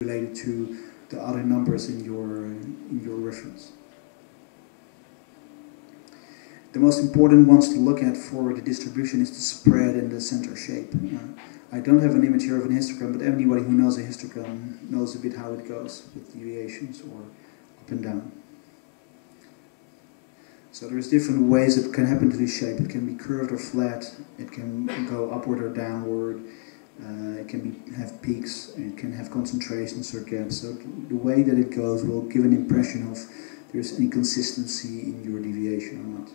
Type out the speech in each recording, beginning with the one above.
related to the other numbers in your reference. The most important ones to look at for the distribution is the spread and the center shape. I don't have an image here of an histogram, but anybody who knows a histogram knows a bit how it goes with deviations or up and down. So there's different ways it can happen to this shape. It can be curved or flat, it can go upward or downward, it can have peaks, it can have concentrations or gaps. So the way that it goes will give an impression of there's any consistency in your deviation or not.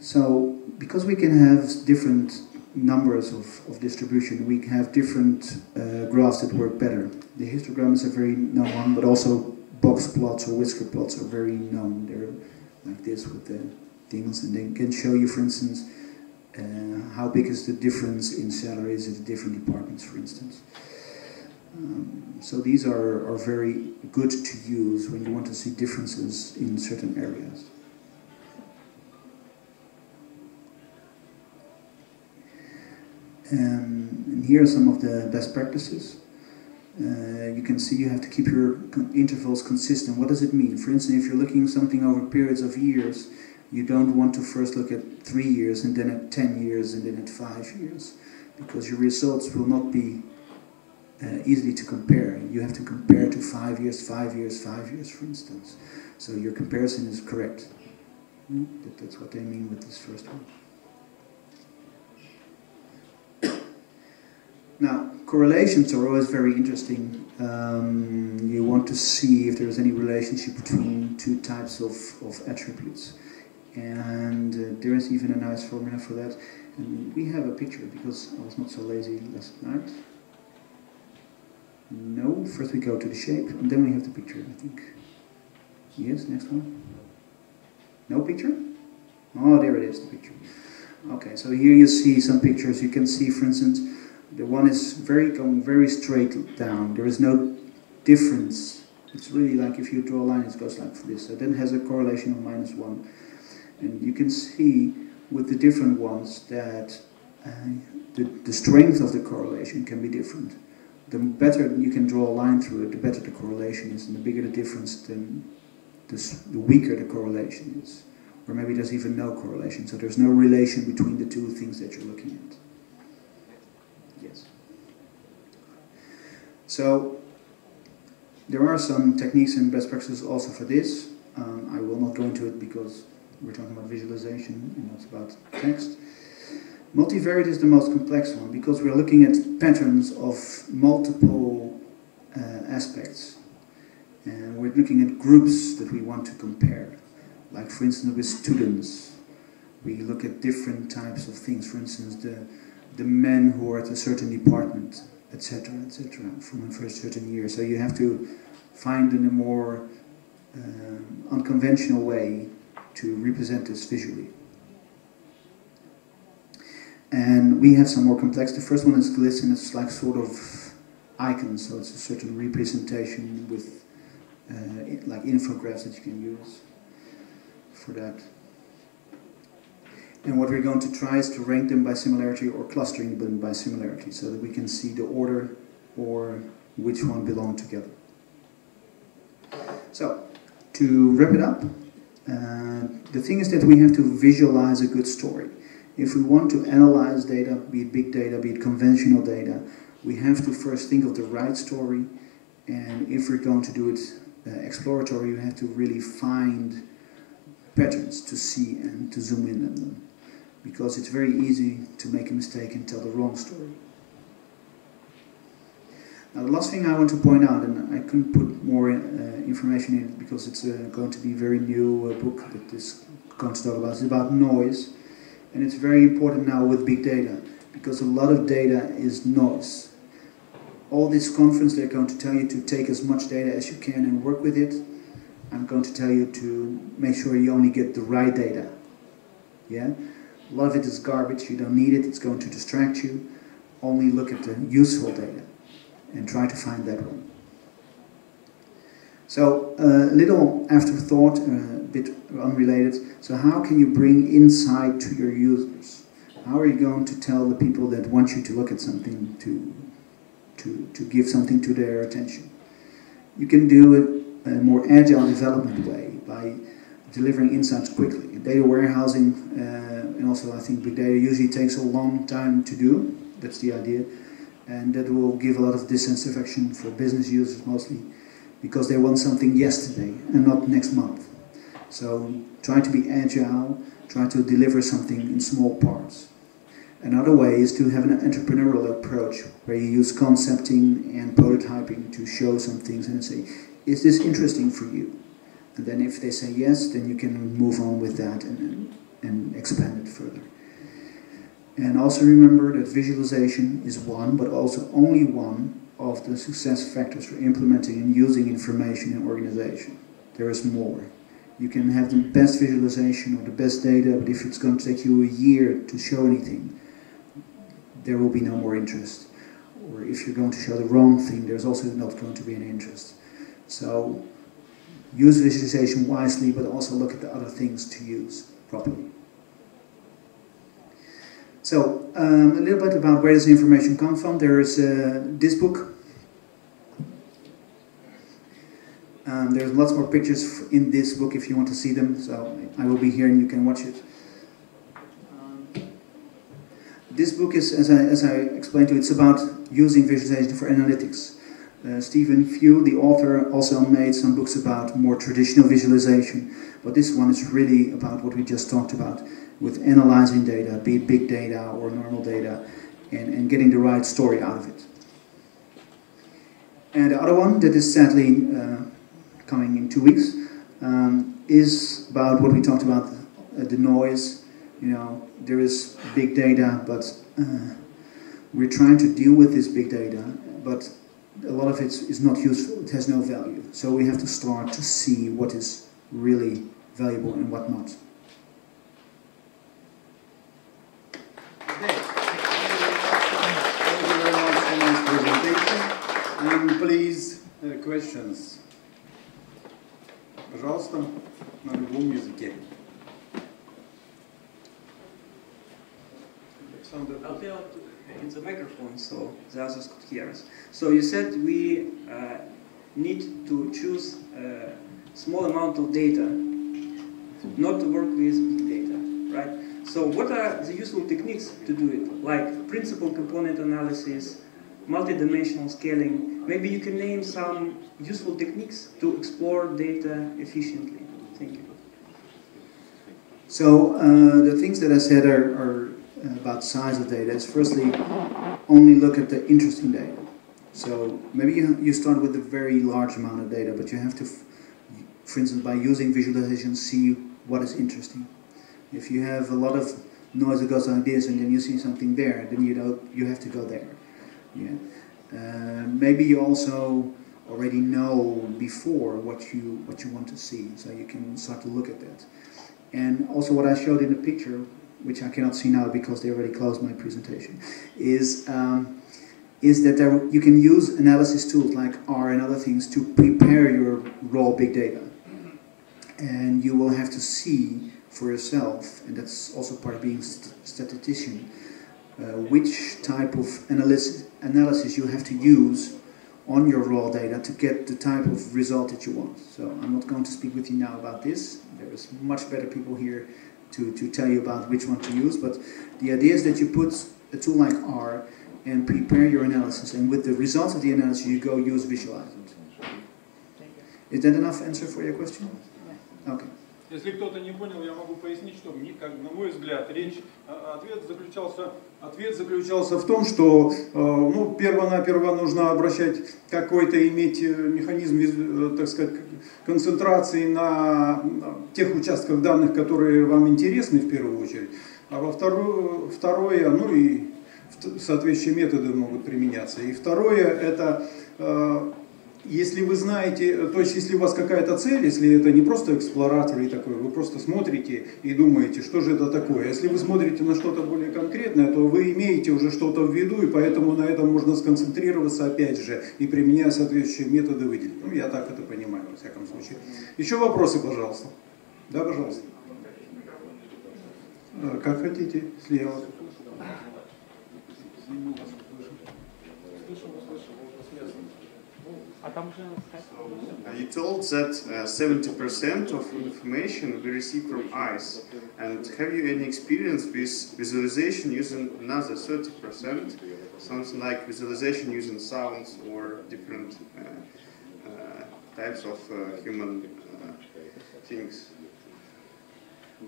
So because we can have different numbers of distribution, we have different graphs that work better. The histogram is a very known one, but also box plots or whisker plots are very known. They're like this with the things, and they can show you, for instance, how big is the difference in salaries at different departments, for instance. So these are very good to use when you want to see differences in certain areas. And here are some of the best practices. You can see you have to keep your intervals consistent. What does it mean? For instance, if you're looking at something over periods of years, you don't want to first look at 3 years and then at 10 years and then at 5 years, because your results will not be easily to compare. You have to compare to 5 years, 5 years, 5 years, for instance. So your comparison is correct. That's what they mean with this first one. Now, correlations are always very interesting. You want to see if there's any relationship between two types of attributes. And there is even a nice formula for that. And we have a picture because I was not so lazy last night. No, first we go to the shape and then we have the picture, I think. Yes, next one. No picture? Oh, there it is, the picture. Okay, so here you see some pictures. You can see, for instance, the one is going very straight down. There is no difference. It's really like if you draw a line, it goes like this. So then it has a correlation of -1. And you can see with the different ones that the strength of the correlation can be different. The better you can draw a line through it, the better the correlation is, and the bigger the difference, then the weaker the correlation is. Or maybe there's even no correlation, so there's no relation between the two things that you're looking at. Yes. So there are some techniques and best practices also for this. I will not go into it because we're talking about visualization and not about text. Multivariate is the most complex one because we're looking at patterns of multiple aspects. And we're looking at groups that we want to compare. Like, for instance, with students, we look at different types of things. For instance, the men who are at a certain department, etc., from a certain year. So you have to find in a more unconventional way to represent this visually. And we have some more complex. The first one is glisten. It's like sort of icons, so it's a certain representation with like infographics that you can use for that. And what we're going to try is to rank them by similarity or clustering them by similarity, so that we can see the order or which one belong together. So, to wrap it up, the thing is that we have to visualize a good story. If we want to analyze data, be it big data, be it conventional data, we have to first think of the right story, and if we're going to do it exploratory, we have to really find patterns to see and to zoom in on them, because it's very easy to make a mistake and tell the wrong story. Now, the last thing I want to point out, and I couldn't put more information in it because it's going to be a very new book that is going to talk about. It's about noise, and it's very important now with big data, because a lot of data is noise. All this conference, they're going to tell you to take as much data as you can and work with it. I'm going to tell you to make sure you only get the right data. Yeah? A lot of it is garbage, you don't need it, it's going to distract you. Only look at the useful data and try to find that one. So, a little afterthought, a bit unrelated. So how can you bring insight to your users? How are you going to tell the people that want you to look at something to give something to their attention? You can do it in a more agile development way by delivering insights quickly. Data warehousing and also I think big data usually takes a long time to do. That's the idea. And that will give a lot of dissatisfaction for business users mostly because they want something yesterday and not next month. So try to be agile, try to deliver something in small parts. Another way is to have an entrepreneurial approach where you use concepting and prototyping to show some things and say, is this interesting for you? And then if they say yes, then you can move on with that and expand it further. And also remember that visualization is one, but also only one of the success factors for implementing and using information in organization. There is more. You can have the best visualization or the best data, but if it's going to take you a year to show anything, there will be no more interest. Or if you're going to show the wrong thing, there's also not going to be any interest. So use visualization wisely, but also look at the other things to use properly. So, a little bit about where does the information come from. There is this book. There's lots more pictures in this book if you want to see them. So I will be here and you can watch it. This book is, as I explained to you, it's about using visualization for analytics. Stephen Few, the author, also made some books about more traditional visualization, but this one is really about what we just talked about, with analyzing data, be it big data or normal data, and getting the right story out of it. And the other one that is sadly coming in 2 weeks is about what we talked about, the noise. You know, there is big data, but we're trying to deal with this big data, but a lot of it is not useful, it has no value. So we have to start to see what is really valuable and what not. Okay. Thank you very much for nice presentation. And please, questions. Пожалуйста, на любом языке. I'll tell it's a microphone, so the others could hear us. So you said we need to choose a small amount of data, not to work with big data, right? So what are the useful techniques to do it? Like principal component analysis, multi-dimensional scaling. Maybe you can name some useful techniques to explore data efficiently. Thank you. So the things that I said are about size of data is firstly only look at the interesting data. So maybe you start with a very large amount of data, but you have to, for instance, by using visualization, see what is interesting. If you have a lot of noise that goes like this and then you see something there, then you have to go there. Yeah. Maybe you also already know before what you want to see, so you can start to look at that. And also what I showed in the picture, which I cannot see now because they already closed my presentation, is that you can use analysis tools like R and other things to prepare your raw big data. And you will have to see for yourself, and that's also part of being a statistician, which type of analysis you have to use on your raw data to get the type of result that you want. So I'm not going to speak with you now about this. There is much better people here to tell you about which one to use, but the idea is that you put a tool like R and prepare your analysis, and with the results of the analysis you go use Visualize it. Is that enough answer for your question? Okay. Если кто-то не понял, я могу пояснить, что, на мой взгляд, ответ заключался в том, что перво-наперво нужно обращать иметь механизм, так сказать, концентрации на тех участках данных, которые вам интересны в первую очередь, а второе, ну и соответствующие методы могут применяться. И второе, это если вы знаете, то есть если у вас какая-то цель, если это не просто эксплоратор и такой, вы просто смотрите и думаете, что же это такое. Если вы смотрите на что-то более конкретное, то вы имеете уже что-то в виду, и поэтому на этом можно сконцентрироваться опять же и применяя соответствующие методы выделить. Ну, я так это понимаю, во всяком случае. Еще вопросы, пожалуйста. Да, пожалуйста. Как хотите, слева. You told that 70% of information we receive from eyes. And have you any experience with visualization using another 30%? Something like visualization using sounds or different types of human things?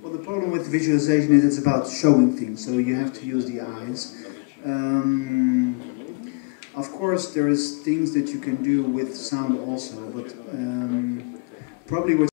Well, the problem with visualization is it's about showing things, so you have to use the eyes. Of course, there is things that you can do with sound also, but probably what